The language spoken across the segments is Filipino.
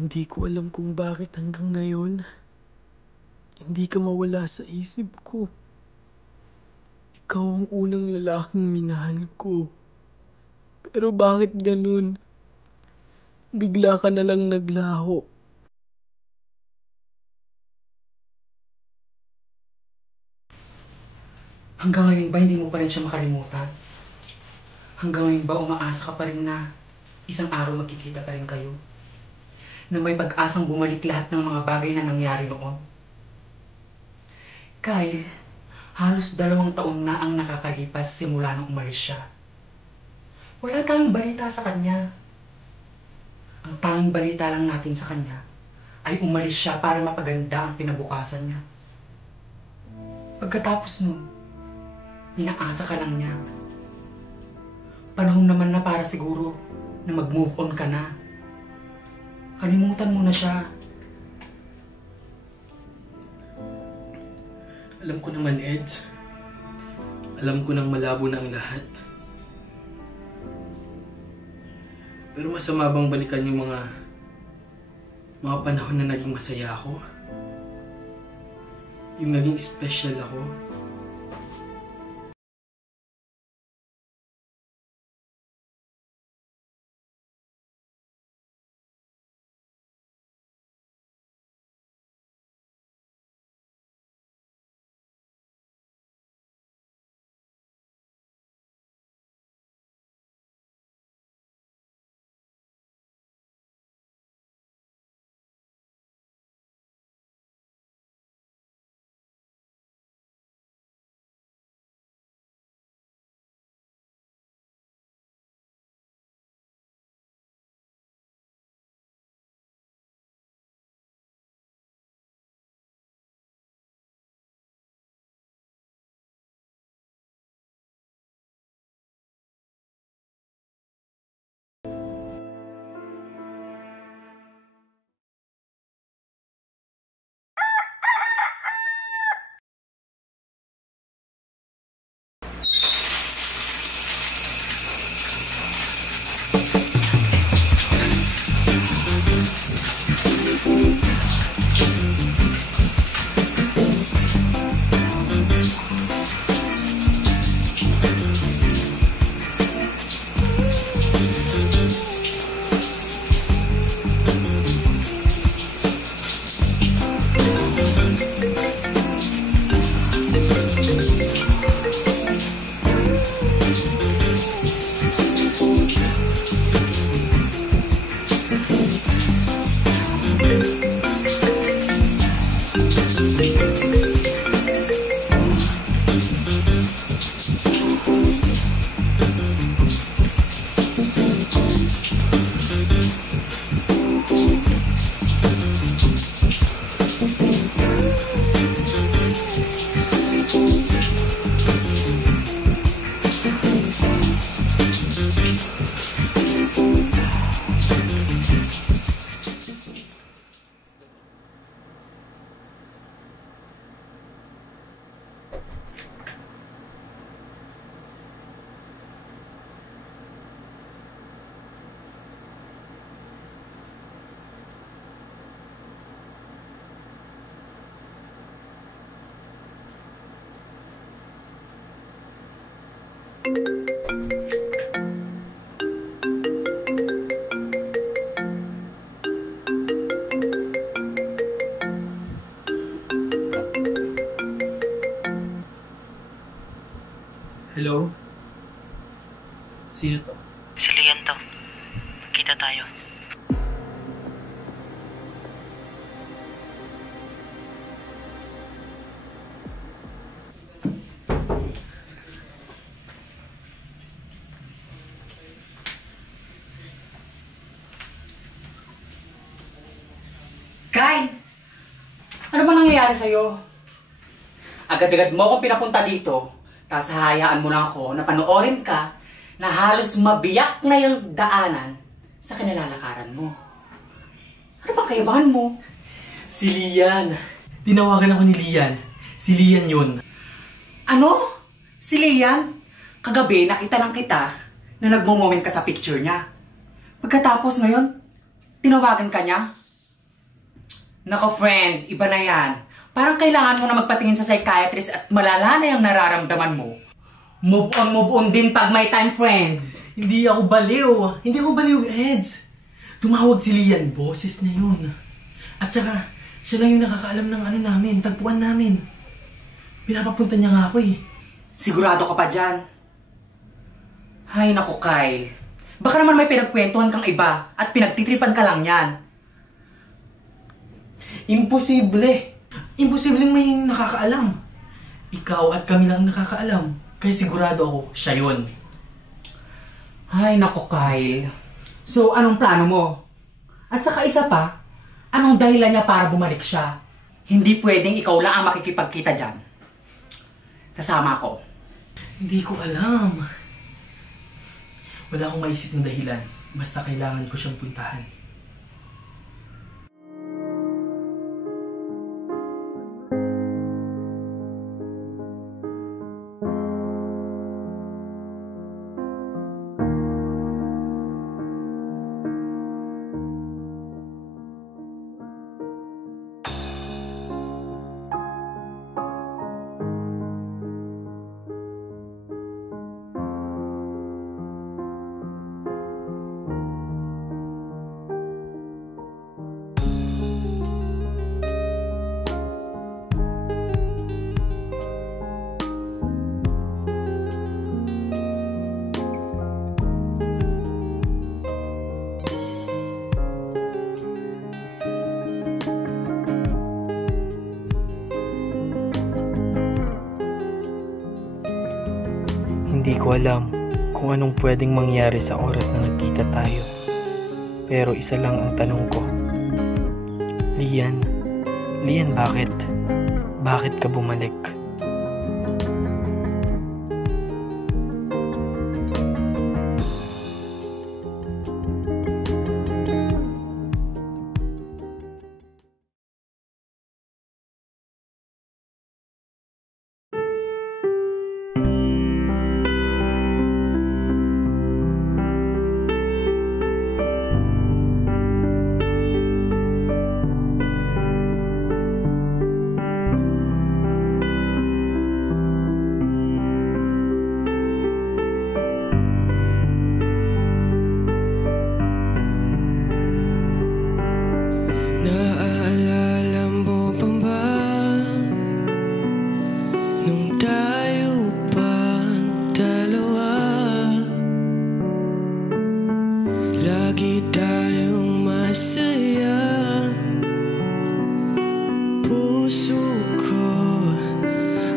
Hindi ko alam kung bakit hanggang ngayon, hindi ka mawala sa isip ko. Ikaw ang unang lalaking minahal ko. Pero bakit ganun? Bigla ka na lang naglaho. Hanggang ngayon ba hindi mo pa rin siya makalimutan? Hanggang ngayon ba umaasa ka pa rin na isang araw magkikita pa rin kayo? Na may pag-asang bumalik lahat ng mga bagay na nangyari noon? Kyle, halos 2 taon na ang nakakalipas simula nung umalis siya. Wala tayong balita sa kanya. Ang tanging balita lang natin sa kanya ay umalis siya para mapaganda ang kinabukasan niya. Pagkatapos nun, inaasa ka lang niya. Panahon naman na para siguro na mag-move on ka na. Kalimutan mo na siya. Alam ko naman, Eds. Alam ko nang malabo na ang lahat. Pero masama bang balikan yung mga panahon na naging masaya ako? Yung naging special ako? Hello? Sino to? Si Lian to. Magkita tayo. nangyari sa'yo? Agad-agad mo akong pinapunta dito, tapos hahayaan mo lang ako na panoorin ka na halos mabiyak na yung daanan sa kinalalakaran mo. Ano bang kaibahan mo? Si Lian. Tinawagan ako ni Lian. Si Lian yun. Ano? Si Lian? Kagabi nakita lang kita na nagmo-moment ka sa picture niya. Pagkatapos ngayon, tinawagan ka niya? Nako friend, iba na yan. Parang kailangan mo na magpatingin sa psychiatrist at malala na yung nararamdaman mo. Move on din pag may time, friend. Hindi ako baliw. Hindi ako baliw, Eds. Tumawag si Lian. Boses na yun. At saka, siya lang yung nakakaalam ng ano namin, tagpuan namin. Pinapapunta niya nga ako eh. Sigurado ka pa dyan? Hay naku, Kyle. Baka naman may pinagkwentuhan kang iba at pinagtitripan ka lang yan. Imposible. Imposibleng may nakakaalam. Ikaw at kami lang nakakaalam. Kaya sigurado ako, siya yun. Ay, naku, Kyle. So, anong plano mo? At saka isa pa, anong dahilan niya para bumalik siya? Hindi pwedeng ikaw lang ang makikipagkita dyan. Kasama ko. Hindi ko alam. Wala akong maisip ng dahilan. Basta kailangan ko siyang puntahan. Hindi ko alam kung anong pwedeng mangyari sa oras na nagkita tayo. Pero isa lang ang tanong ko. Lian, bakit? Bakit ka bumalik? Lagi tayong masaya. Puso ko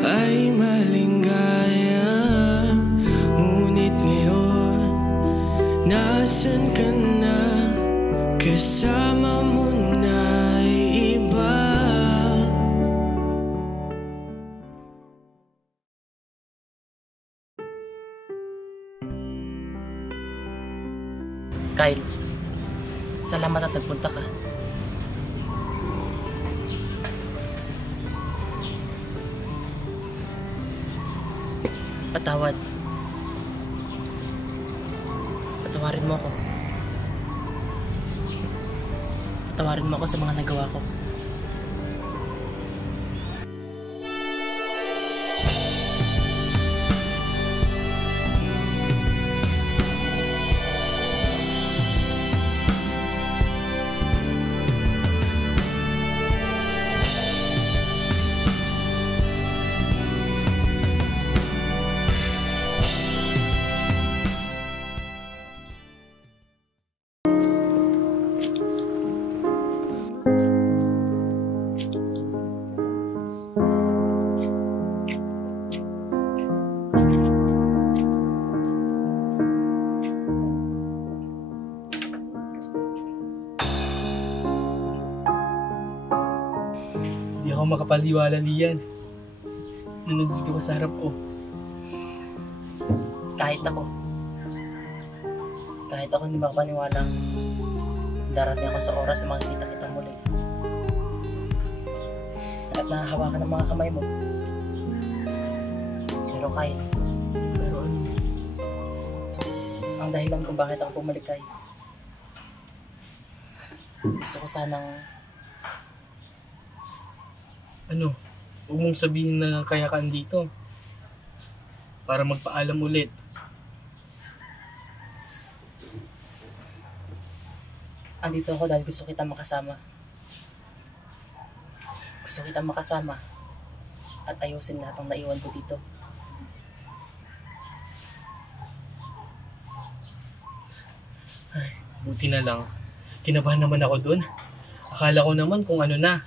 ay maligaya. Ngunit ngayon, nasan ka na? Kasama mo na iba. Kyle, salamat at nagpunta ka. Patawad. Patawarin mo ako. Patawarin mo ako sa mga nagawa ko. ako makapaliwala, Lian, na nandito ka sa harap ko. Kahit ako hindi makapaniwala, darating ako sa oras na makikita kita muli. At nahahawakan ng mga kamay mo. Pero Kyle, Pero ano? ang dahilan kung bakit ako bumalik kay, gusto ko sanang Ano? Huwag mong sabihin na kaya ka andito. Para magpaalam ulit. andito ako dahil gusto kitang makasama. Gusto kitang makasama at ayusin lahat ng naiwan ko dito. Buti na lang. Kinabahan naman ako dun. Akala ko naman kung ano na.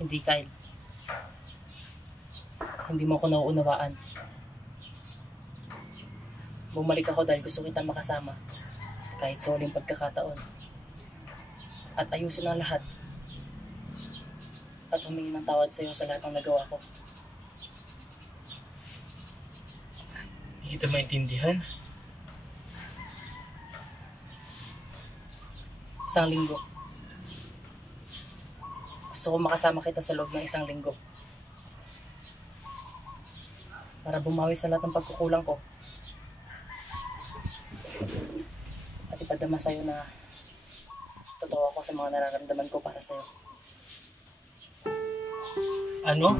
Hindi, Kyle. Hindi mo ako nauunawaan. Bumalik ako dahil gusto kitang makasama. Kahit sa huling pagkakataon. At ayusin ang lahat. At humingi ng tawad sa iyo sa lahat ng nagawa ko. Hindi kita maintindihan. Isang linggo. Gusto ko makasama kita sa loob ng isang linggo. Para bumawi sa lahat ng pagkukulang ko. At ipadama sa'yo na totoo ako sa mga nararamdaman ko para sa'yo. Ano?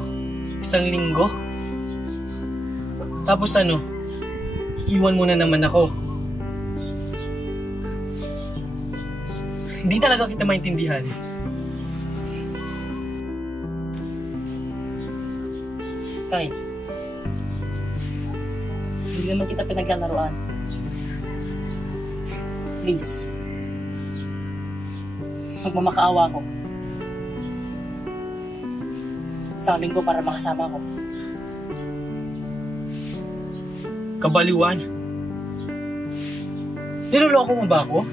Isang linggo? Tapos ano? Iiwan mo na naman ako. Hindi talaga kita maintindihan. Kyle, hindi naman kita pinaglalaroan. Please. Magmamakaawa ko. Isang linggo para makasama ko. Kabaliwan. Niloloko mo ba ako?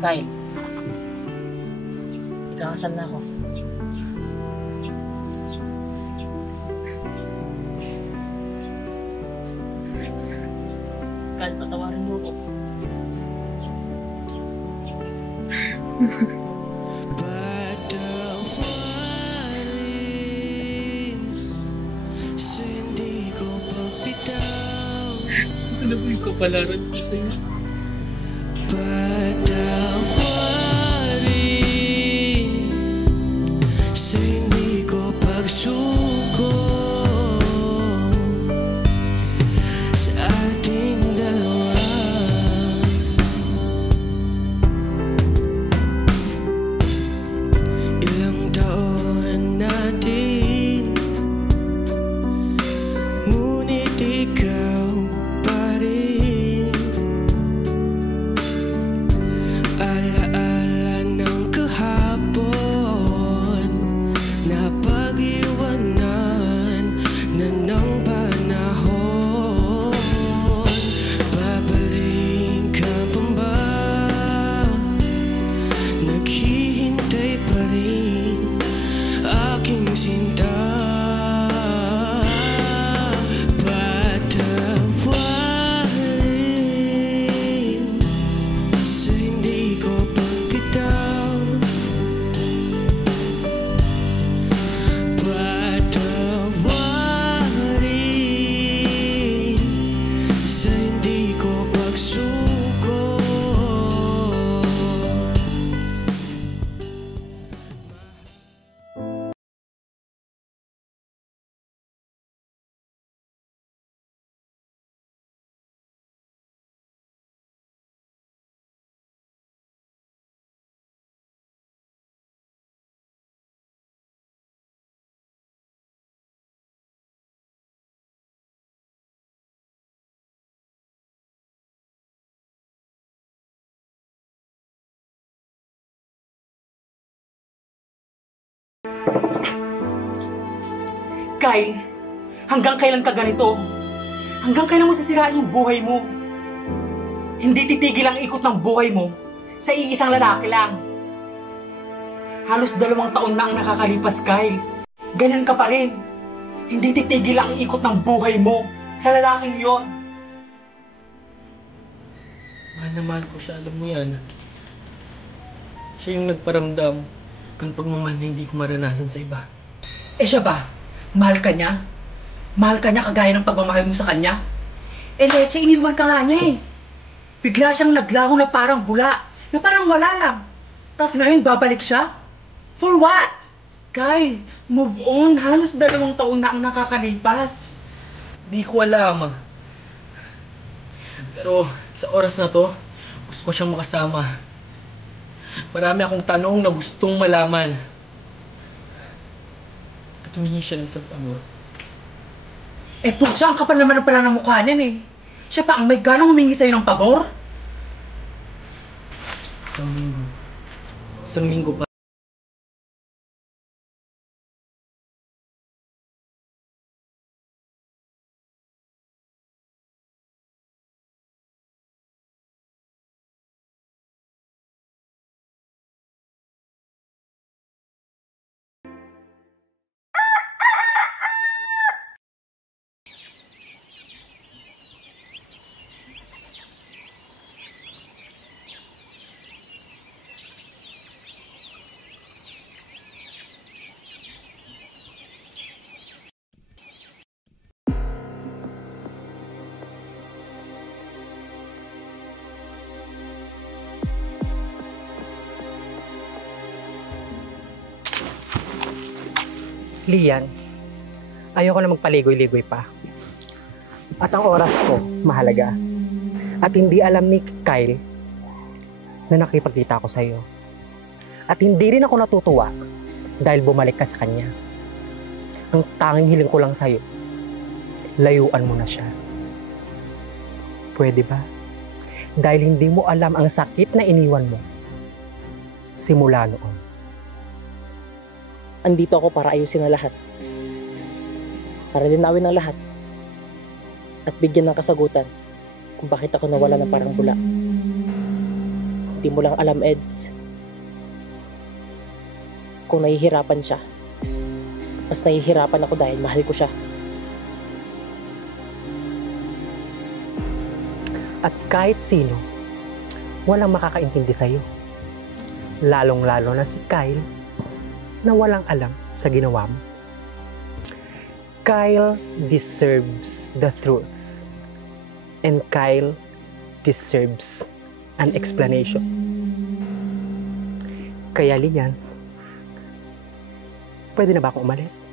Kyle, ikakasal na ako. Kyle, patawarin mo ako. Patawarin sa hindi ko pagbitaw. Ano ba yung kapalaran ko sa'yo? Patawarin sa hindi ko pagsuko sa ating dalawa. Ilang taon natin, ngunit ikaw pa rin. Alaala ng kahapon na pag-iwanan na ng panahon. Babalik ka pa ba? Naghihintay pa rin aking sinta. Patawarin sa hindi ko pagbitaw. Patawarin sa hindi ko pagsuko. Kyle, hanggang kailan ka ganito? Hanggang kailan mo sisirain yung buhay mo? Hindi titigil ang ikot ng buhay mo sa iisang lalaki lang. Halos 2 taon na ang nakakalipas, Kyle. Ganyan ka pa rin. Hindi titigil ang ikot ng buhay mo sa lalaking yon. Mahal na mahal ko siya, alam mo yan. Siya yung nagparamdam ng pagmamahal na hindi ko maranasan sa iba. Eh siya ba? Mahal ka niya? Mahal ka niya kagaya ng pagmamahal mo sa kanya? Eh Leche, iniwan ka nga niya eh. Bigla siyang naglaho na parang bula, na parang wala lang. Tapos ngayon babalik siya? For what? Kyle, move on. Halos 2 taon na ang nakakalipas. Di ko alam. Pero sa oras na to, gusto ko siyang makasama. Marami akong tanong na gustong malaman. At humingi siya ng isang pamor. Eh putya, ang kapal naman pala ng mukha niyan eh. Siya pa ang may ganang humingi sa'yo ng pabor? Isang linggo. Isang linggo pa. Lian, ayoko na magpaligoy-ligoy pa. At ang oras ko, mahalaga. At hindi alam ni Kyle na nakipagkita ako sa'yo. At hindi rin ako natutuwa dahil bumalik ka sa kanya. Ang tanging hiling ko lang sa'yo, layuan mo na siya. Pwede ba? Dahil hindi mo alam ang sakit na iniwan mo simula noon. Andito ako para ayusin ang lahat. Para linawin ang lahat. At bigyan ng kasagutan kung bakit ako nawala ng parang bula. Hindi mo lang alam, Eds. Kung nahihirapan siya, mas nahihirapan ako dahil mahal ko siya. At kahit sino, walang makakaintindi sa'yo. Lalong-lalo na si Kyle na walang alam sa ginawa mo. Kyle deserves the truth. And Kyle deserves an explanation. Kaya Lian, pwede na ba akong umalis?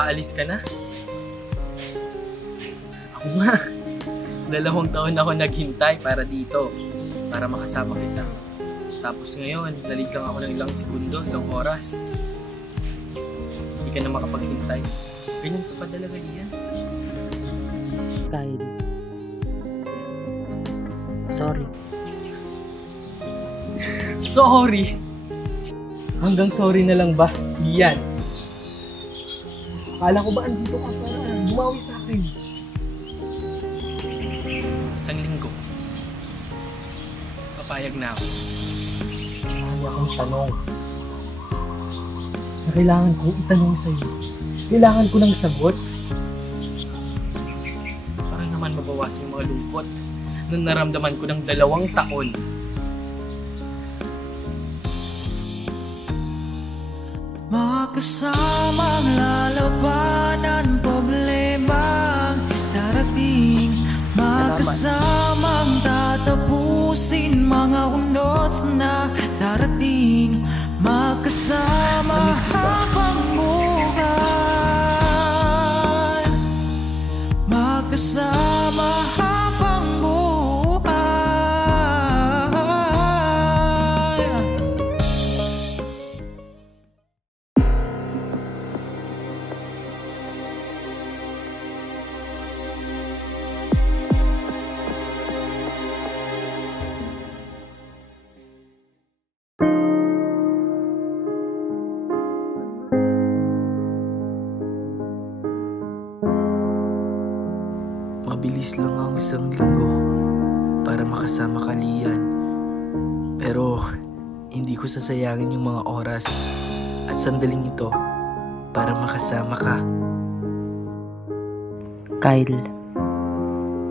Aalis ka na? Ako nga. 2 taon ako naghintay para dito. Para makasama kita. Tapos ngayon, nalig lang ako ng ilang segundo, ilang oras. Hindi ka na makapaghintay. Ganyan ka pa talaga yan. Kyle. Sorry. Sorry! Hanggang sorry na lang ba? Yan. Akala ko ba andito ka para bumawi sa akin? Isang linggo. Papayag na ako. Marami akong tanong na kailangan kong itanong sa'yo. Kailangan ko ng sagot. Para naman mabawasan yung mga lungkot na naramdaman ko ng 2 taon. Magkasamang lalabanan na darating, magkasama Namiss kita. habang buhay, magkasama habang buhay. Mabilis lang ang isang linggo para makasama ka, Lian. Pero hindi ko sasayangin yung mga oras at sandaling ito para makasama ka. Kyle,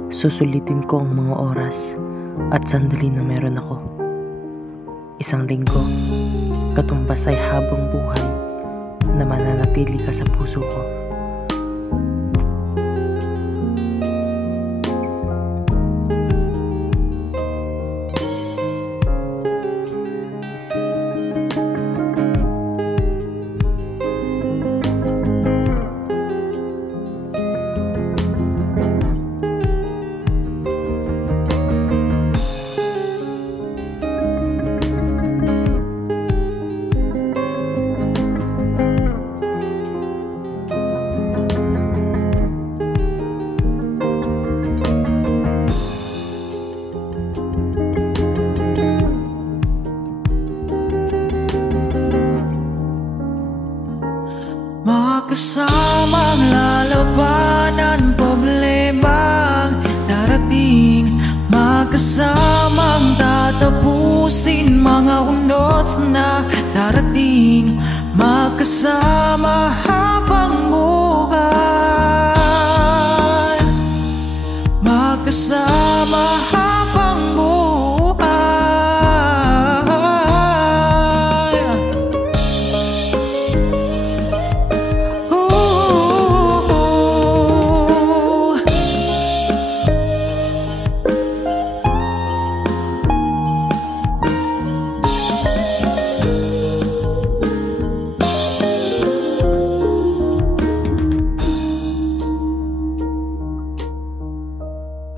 susulitin ko ang mga oras at sandali na meron ako. Isang linggo, katumbas ay habang buhay na mananatili ka sa puso ko. Magkasamang lalabanan problemang darating, magkasamang tatapusin mga unos na darating, magkasama habang buhay, magkasama habang buhay.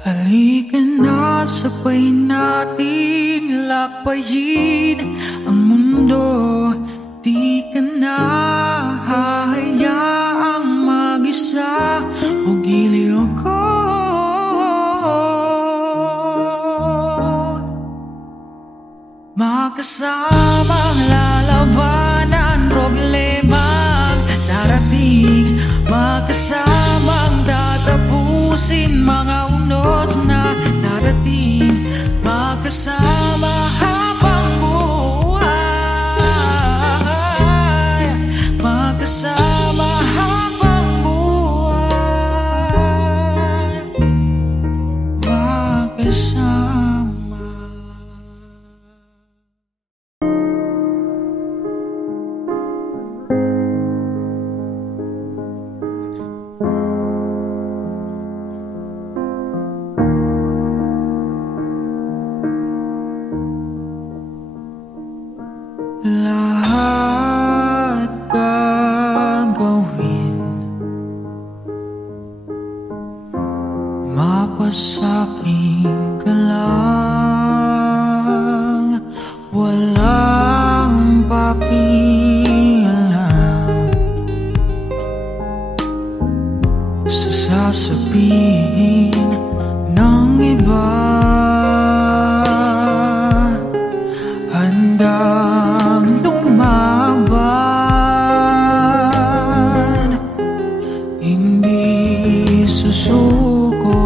Halika na, sabay nating lakbayin ang mundo. Di ka na hahayaang mag-isa o giliw ko. Magkasamang lalabanan problemang darating, magkasamang tatapusin mga unos na darating, magkasama habang buhay, magkasama habang buhay, magkasama. Lahat gagawin, mapasaking ka lang, walang pakialam sa sasabihin ng iba. Handang lumaban, hindi susuko,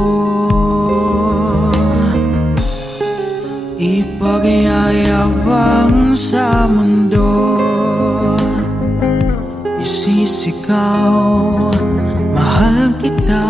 ipagyayabang sa mundo, isisigaw, mahal kita.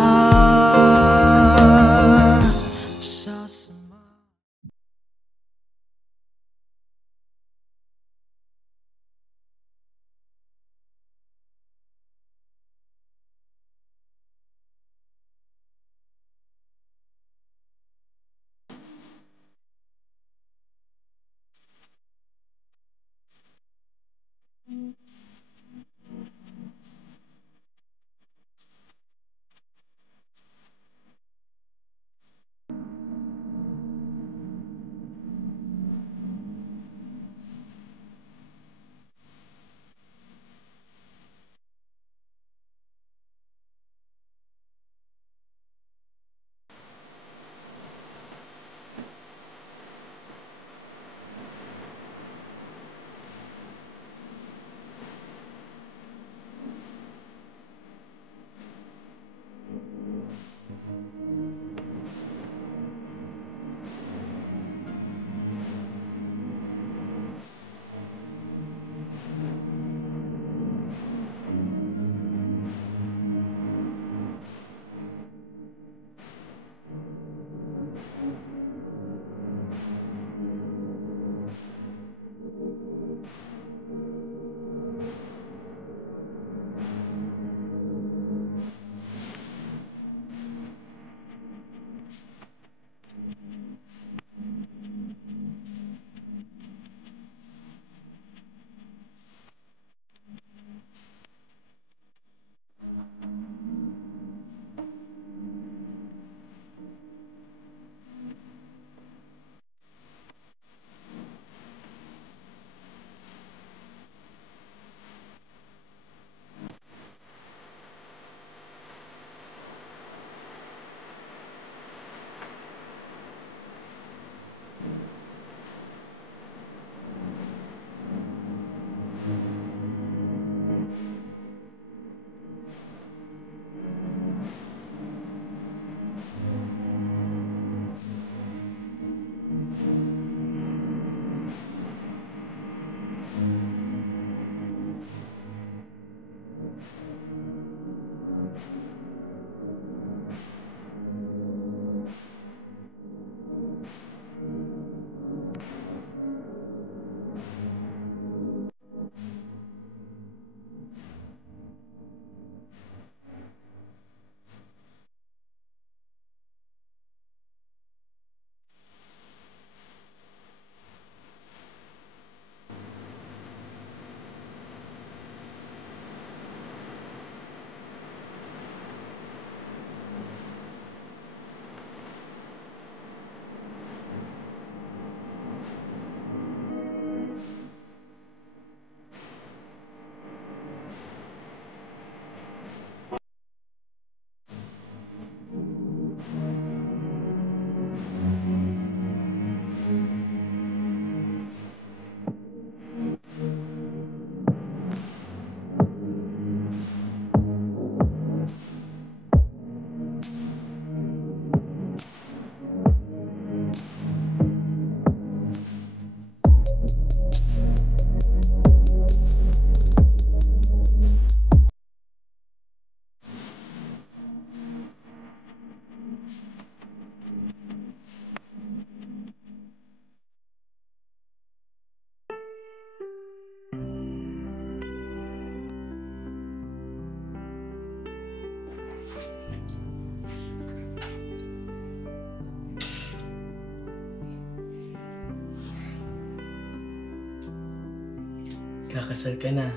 Nagkakasal ka na.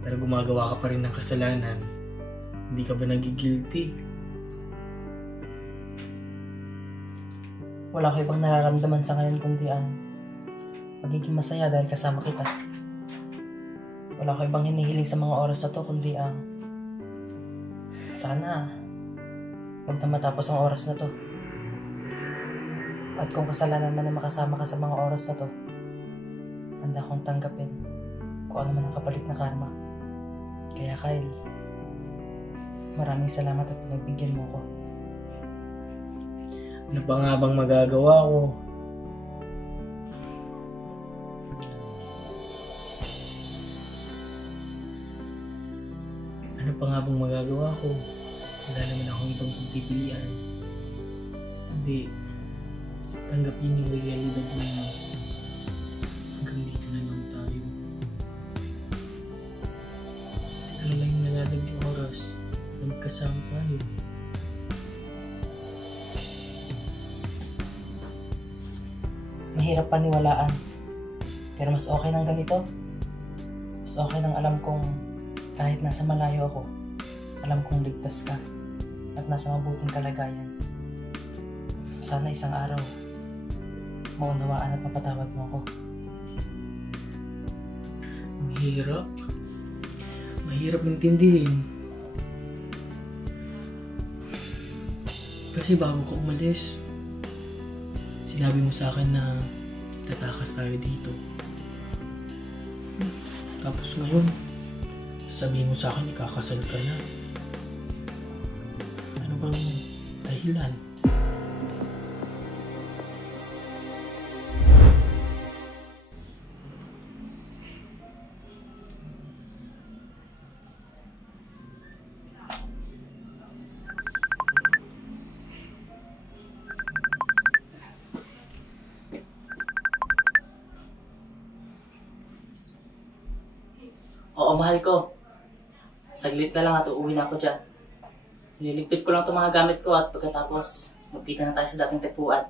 Pero gumagawa ka pa rin ng kasalanan. Hindi ka ba nagigilty? Wala ko ibang nararamdaman sa ngayon kundi ang magiging masaya dahil kasama kita. Wala ko ibang hinihiling sa mga oras na to kundi ang sana huwag na matapos ang oras na to. At kung kasalanan man na makasama ka sa mga oras na to, handa akong tanggapin kung ano man ang kapalit na karma. Kaya Kyle, maraming salamat at pinagbigyan mo ko. Ano pa nga bang magagawa ko? Ano pa nga bang magagawa ko? Wala naman akong ibang pagpipilian. Hindi. Tanggapin yung realidad na hanggang dito na lang tayo. Ano lang yung nalalag yung oras na magkasama tayo. Mahirap paniwalaan. Pero mas okay nang ganito. Mas okay nang alam kong kahit nasa malayo ako, alam kong ligtas ka at nasa mabuting kalagayan. Sana isang araw, maunawaan at mapatawad mo ako. Mahirap. Mahirap intindihin. Kasi bago ka umalis, sinabi mo sa akin na tatakas tayo dito. Tapos ngayon, sasabihin mo sa akin ikakasal ka na. Ano bang dahilan? Oo, mahal ko. Saglit na lang at uuwi na ako dyan. Nililigpit ko lang itong mga gamit ko at pagkatapos magkita na tayo sa dating tagpuan.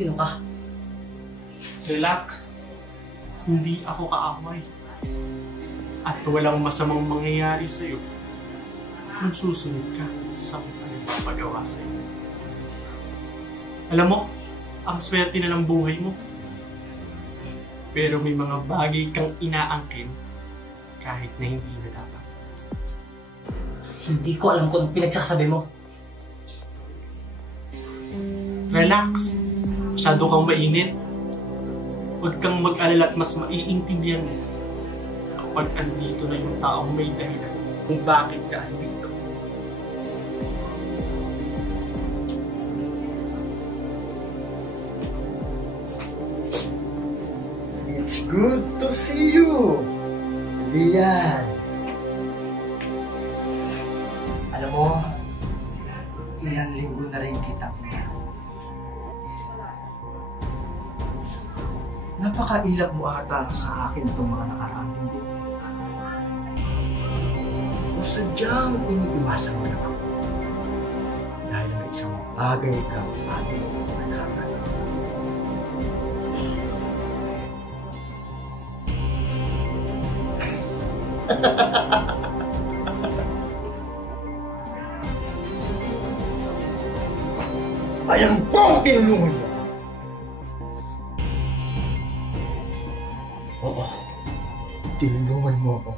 Sino ka? Relax. Hindi ako kaaway. At walang masamang mangyayari sa'yo kung susunod ka sa pinagpapagawa sa'yo. Alam mo, ang swerte na ng buhay mo. Pero may mga bagay kang inaangkin kahit na hindi na dapat. Hindi ko alam kung anong pinagsasabi mo. Relax. Masyado kang mainit. Huwag kang mag-alala at mas maiintindihan mo kapag andito na yung taong may dahilan kung bakit ka andito. It's good to see you, Lian. Alam mo, ilang linggo na rin kitang inahanap. Napakailap mo ata sa akin itong mga nakaraang linggo. O sadyang iniiwasan mo lang ako. Dahil may isang bagay kang aking malaman. Ayan pong tinulungan mo! Oo, tinulungan mo ako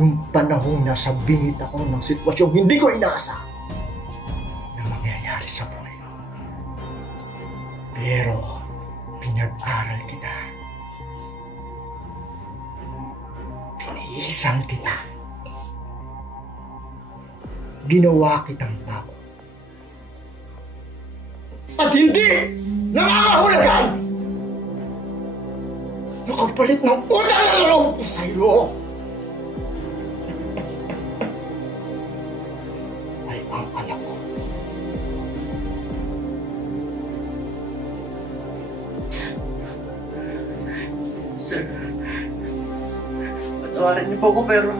nung panahong nasa bingit ako ng sitwasyong hindi ko inaasahan na mangyayari sa buhay ko. Pero pinag-aral kita. Pinihisan kita. Ginawa kitang tao. At hindi nakakahulagan! Nakapalit ng utang na loob ko sa'yo! ang anak ko. Sir, patawarin niyo po ako pero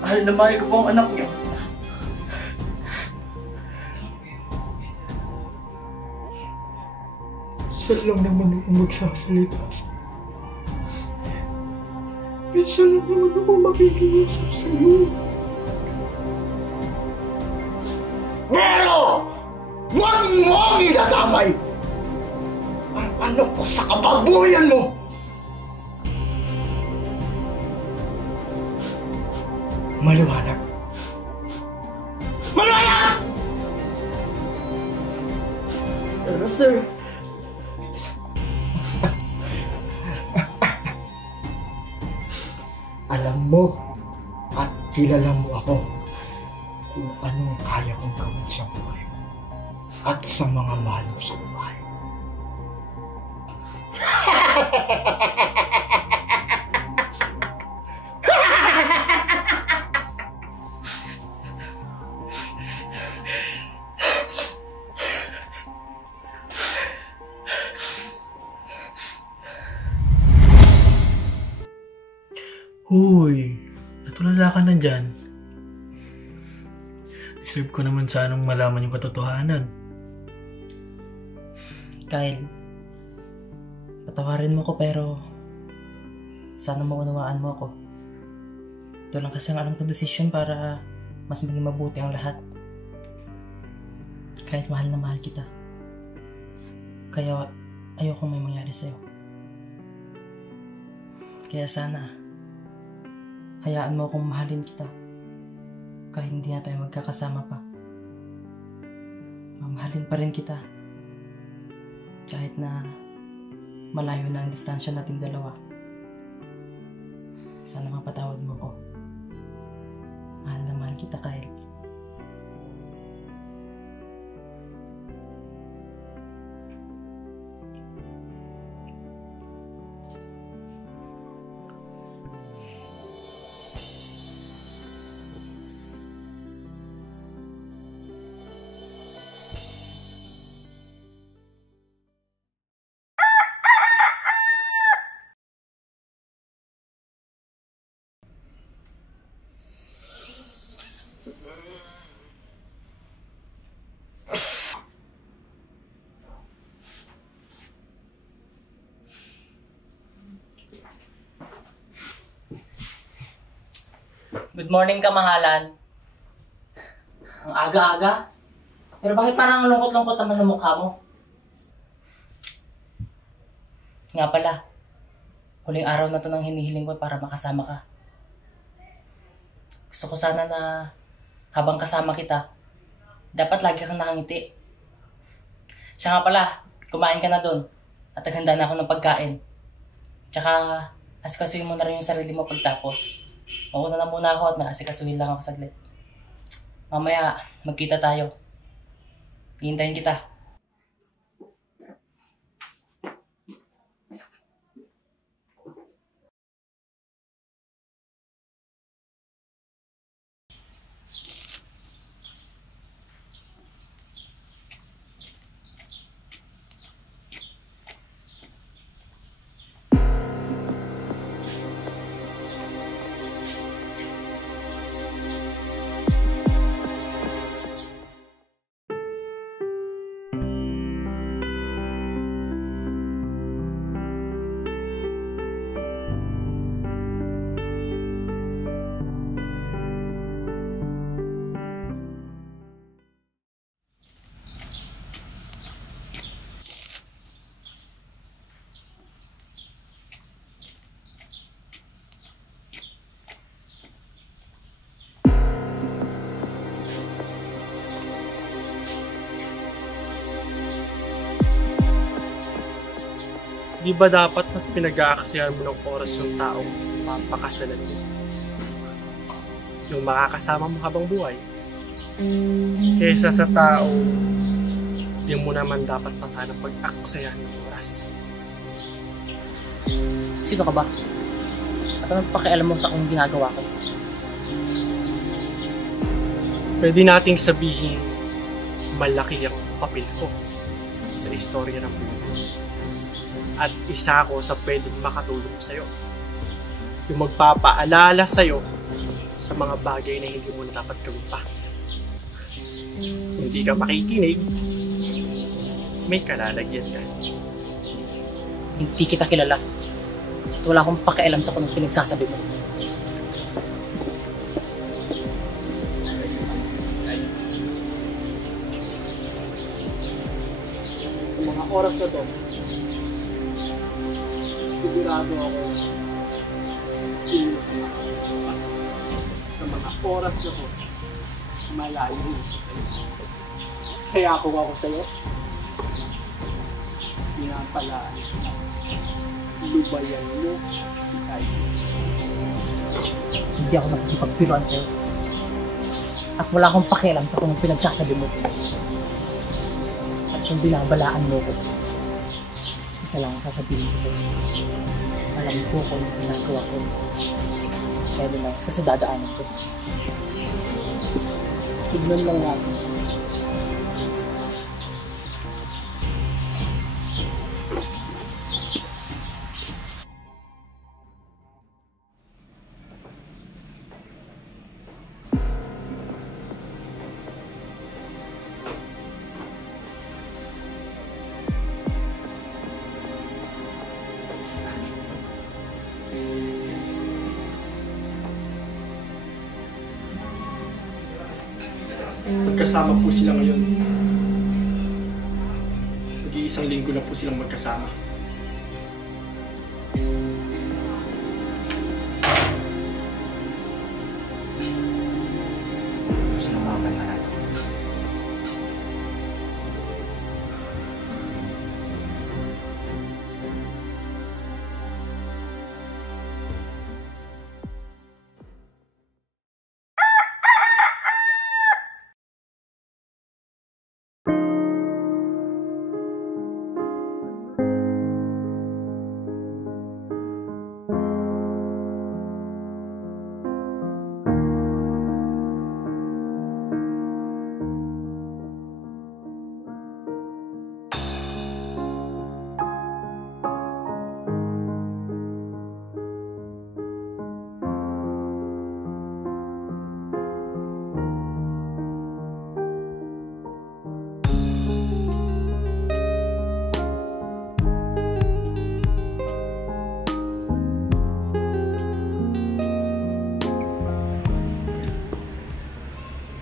mahal na mahal ko po ang anak niyo. Minsan lang naman ako magsasalita. Minsan lang naman ako makikiusap sa'yo. Pero! Huwag mo ang idadamay! Ang anak ko sa kababuyan mo! Maliwanag! Maliwanag! Pero sir, Alam mo at kilala mo ako kung anong kaya kong gawin sa buhay mo at sa mga mahal mo sa buhay. Huy, natulala ka na dyan. Deserve ko naman sanang malaman yung katotohanan. Kyle, patawarin mo ko pero sana maunawaan mo ako. Ito lang kasi ang alam kong desisyon para mas maging mabuti ang lahat. Kahit mahal na mahal kita. Kaya ayokong may mangyari sa'yo. Kaya sana hayaan mo akong mahalin kita kahit hindi na tayo magkakasama pa. Mamahalin pa rin kita kahit na malayo na ang distansya nating dalawa. Sana mapatawad mo ko. Mahal na mahal kita, Kyle. Good morning, kamahalan. Ang aga-aga. Pero bakit parang lungkot-lungkot naman ang mukha mo? Nga pala, huling araw na to nang hinihiling ko para makasama ka. Gusto ko sana na habang kasama kita, dapat lagi kang nakangiti. Siya nga pala, kumain ka na dun at naghanda na ako ng pagkain. Tsaka, asikasuhin mo na rin yung sarili mo pagtapos. Mauna na muna ako at maasikasuhin lang ako saglit. Mamaya, magkita tayo. Hihintayin kita. Di ba dapat mas pinag-aaksihan mo ng oras yung taong mapakasalan mo? Yung makakasama mo habang buhay? Kesa sa taong di mo naman dapat pasanang pag-aksihan ng oras. Sino ka ba? At anong pakialam mo sa kung ginagawa ko? pwede nating sabihin malaki ang papel ko sa istorya ng buhay. At isa ako sa pwedeng makatulong sa'yo. Yung magpapaalala sa'yo sa mga bagay na hindi mo na dapat gawin pa. Kung hindi ka makikinig, may kalalagyan ka. Hindi kita kilala. At wala akong pakialam sa kung pinagsasabi mo. Sa mga oras na to, sigurado ako sa mga oras na to, malayo na siya sa'yo. Kaya kung ako sa'yo, pinapalaan kita. Lubayan mo si Kylie. Hindi ako nakikipagbiruan sa'yo. At wala akong pakialam sa kung pinagsasabi mo. At kung binabalaan mo ko, isa lang ang sasabihin ko sa'yo. Alam ko kung ano ginagawa ko. Kaya lumayas ka sa dadaanan ko. Tignan lang natin. Magkasama po sila ngayon. Mag-iisang linggo na po silang magkasama. Gusto na mamalahan.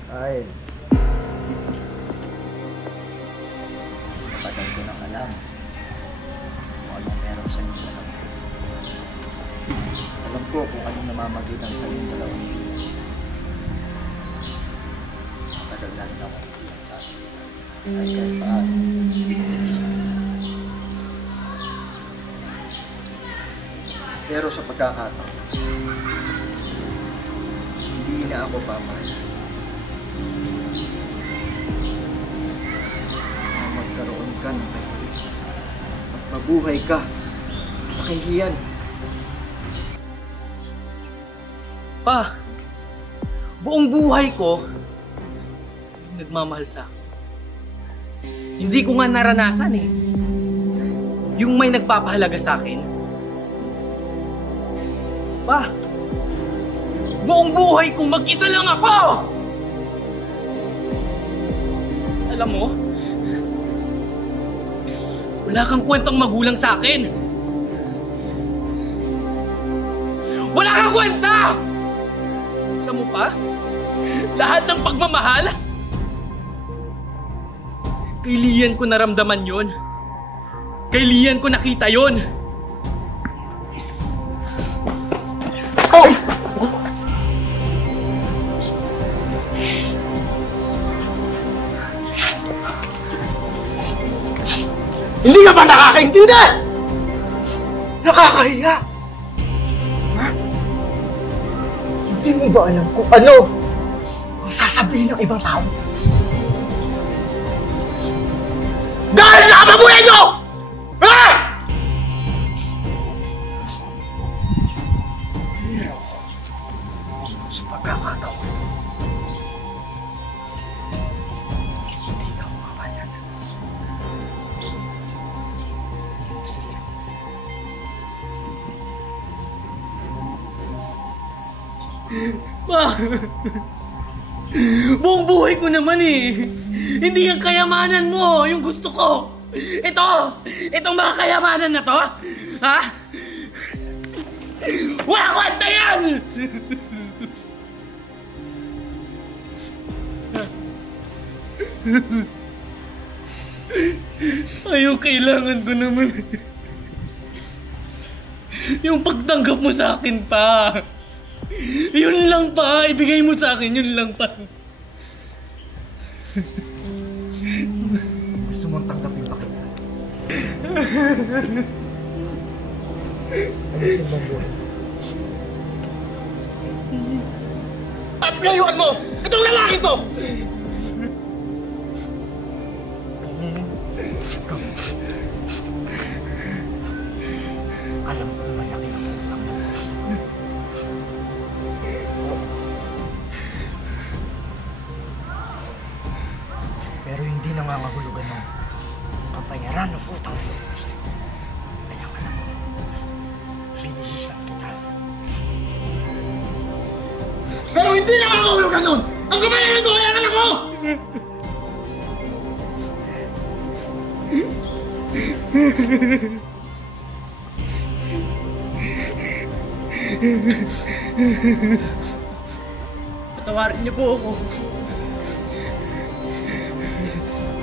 Ay, matagal ko nang alam kung anong meron sa inyo dalawa. Alam ko kung anong namamagitan sa inyong dalawa. Matagal na rin ako pinagsasabihan. Ay kahit paano, pero sa pagkakataon, hindi na ako pamahal. Magkaroon ka ng kahihiyan at mabuhay ka sa kahihiyan. Pa, buong buhay ko, nagmamahal sa akin. Hindi ko nga naranasan eh. Yung may nagpapahalaga sa akin. Pa, buong buhay ko mag-isa lang ako! Alam mo, wala kang kwentang magulang sa akin. Wala kang kwenta! Alam mo pa, lahat ng pagmamahal, kay Lian ko naramdaman yon. Kay Lian ko nakita yon. Oh! Hindi ka ba nakakaintindi? Nakakahiya! Ha? Hindi mo ba alam kung ano ang sasabihin ng ibang tao? Dahil sa kapabuhay nyo! Ha? Pero, sa pagkakataon, Ma! Buong buhay ko naman eh. Hindi yung kayamanan mo yung gusto ko. Itong mga kayamanan na to, ha? Wala kwenta yan! Ayun, kailangan ko naman. Yung pagtanggap mo sa akin pa. Yun lang pa, ibigay mo sa akin, yun lang pa. Gusto mong tanggapin ba kita? Ayusin mo ang buhay. At layuan mo! Itong lalaki to! Alam ko malaki ang utang mo. Pero hindi nangangahulugan ng kabayaran ng utang mo sa'yo. Kaya alam mo, binilisan kita. Pero hindi nakakahulugan nun! Ang kabayaran ko ay ang anak ko! Patawarin niyo po ako.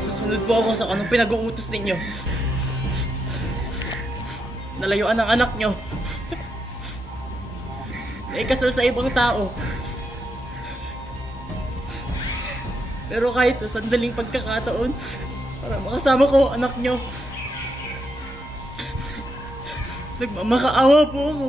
Susunod po ako sa anong pinag-uutos ninyo. Nalayuan ang anak niyo. Naikasal sa ibang tao. Pero kahit sa sandaling pagkakataon, para makasama ko ang anak niyo, nagmamakaawa po ako.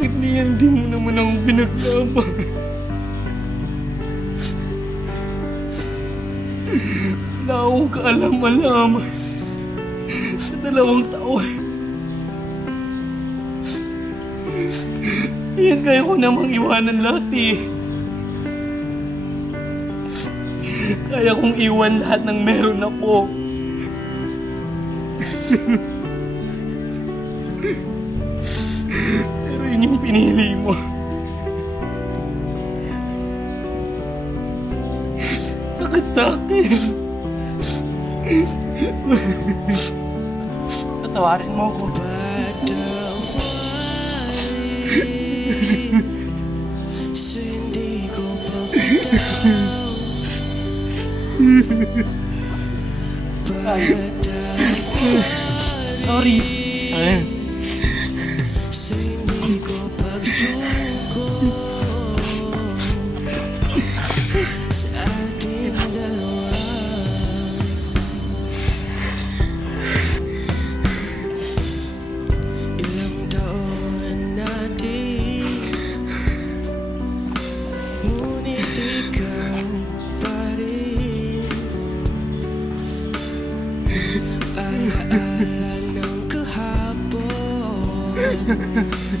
Bakit niya hindi mo naman akong pinagsama? Wala akong kaalam-alaman sa 2 taon. Yan kaya ko namang iwanan lahat eh. Kaya kong iwan lahat ng meron ako. Pero yun yung pinili mo. Sakit sa akin. Tatawarin mo ako. Sorry. Ayun.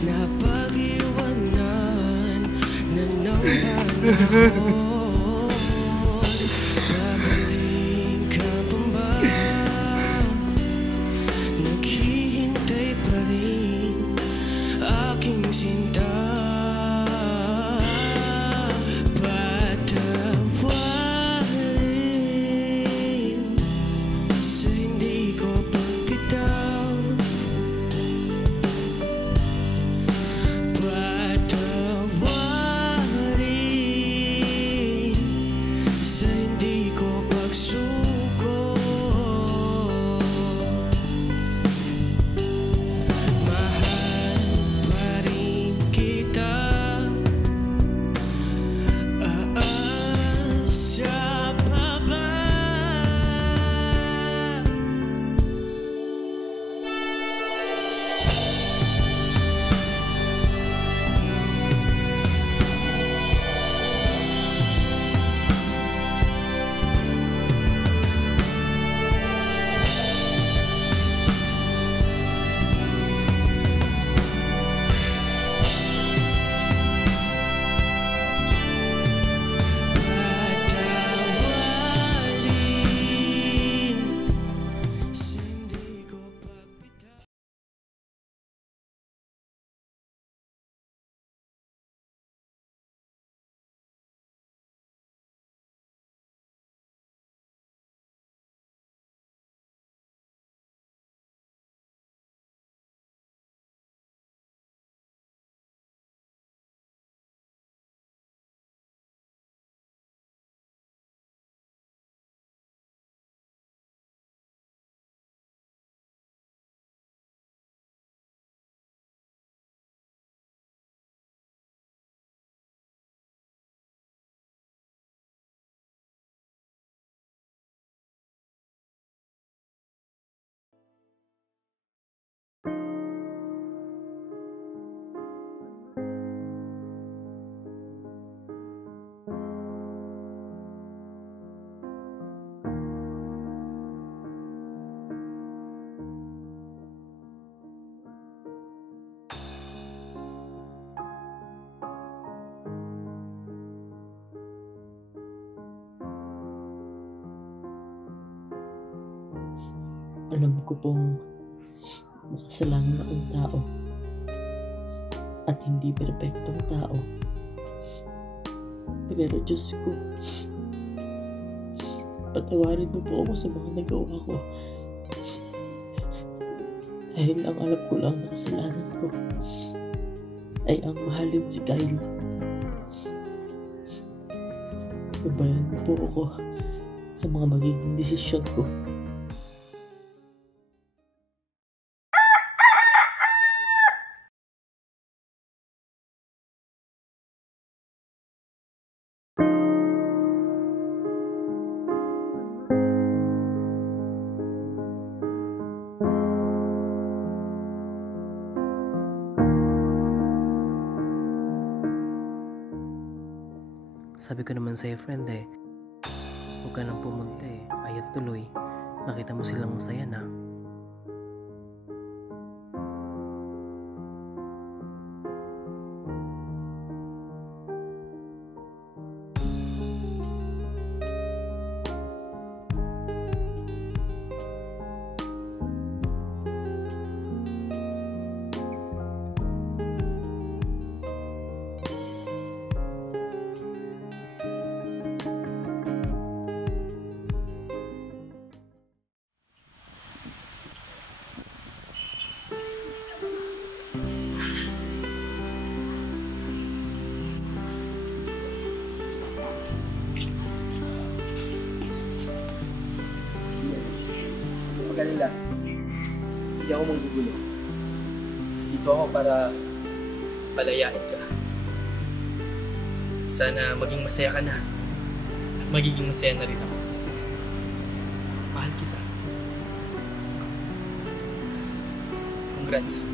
Napag-iwanan na ng panahon. Babalik ka pa ba? Naghihintay pa rin aking sinta. Patawarin sa hindi ko pagbitaw. Patawarin Alam ko pong makasalanan akong tao at hindi perpektong tao. Pero Diyos ko, patawarin mo po ako sa mga nagawa ko. Dahil ang alam ko lang na kasalanan ko ay ang mahalin si Kyle. Gabayan mo po ako sa mga magiging desisyon ko. Sabi ko naman sa'yo, friend huwag ka nang pumunta Ayan tuloy, nakita mo silang masaya na. Magalala, hindi ako manggugulo. Dito ako para palayain ka. Sana maging masaya ka na. At magiging masaya na rin ako. Mahal kita. Congrats.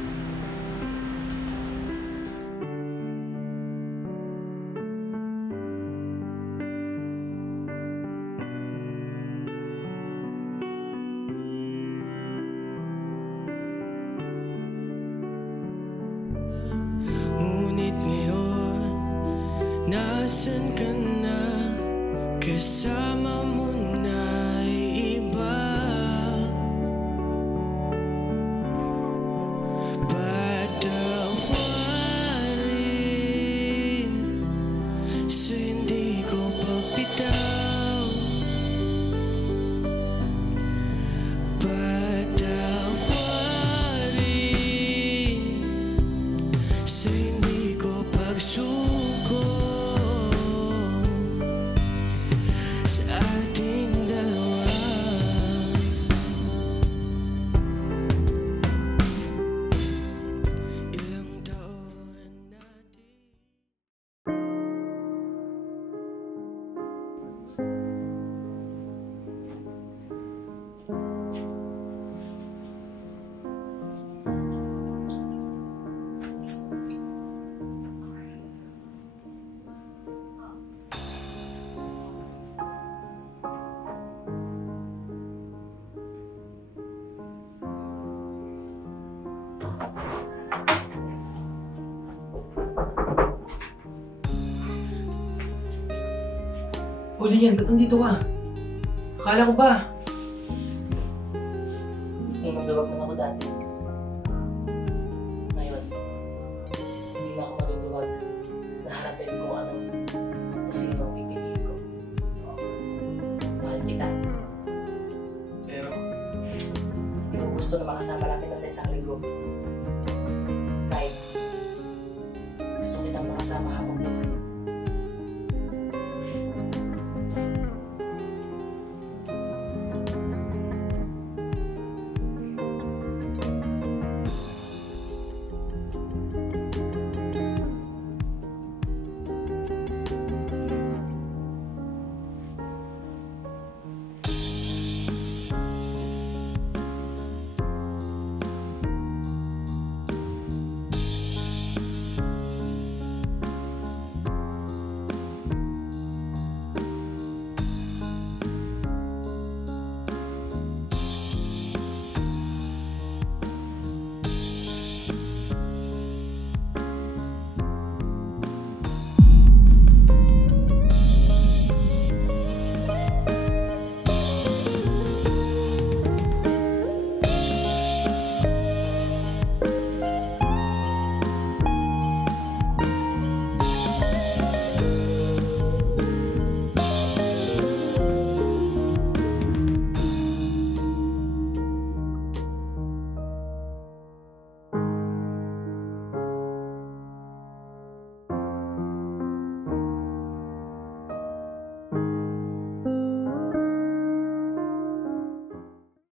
Ngunit ngayon, nasan ka na? Kasama mo na'y iba. Patawarin sa hindi ko pagbitaw. Patawarin sa hindi ko pagsuko sa ating dalawa. Ilang taon natin. O Lian, ba't nandito ka? Akala ko ba? Nung nagdawag man ako dati. Ngayon, hindi na ako maduduwag na harapin ko ano o sino ang pipiliin ko. Mahal kita. Pero, Hindi ko gusto na makasama lang kita sa isang linggo. Kahit gusto kitang makasama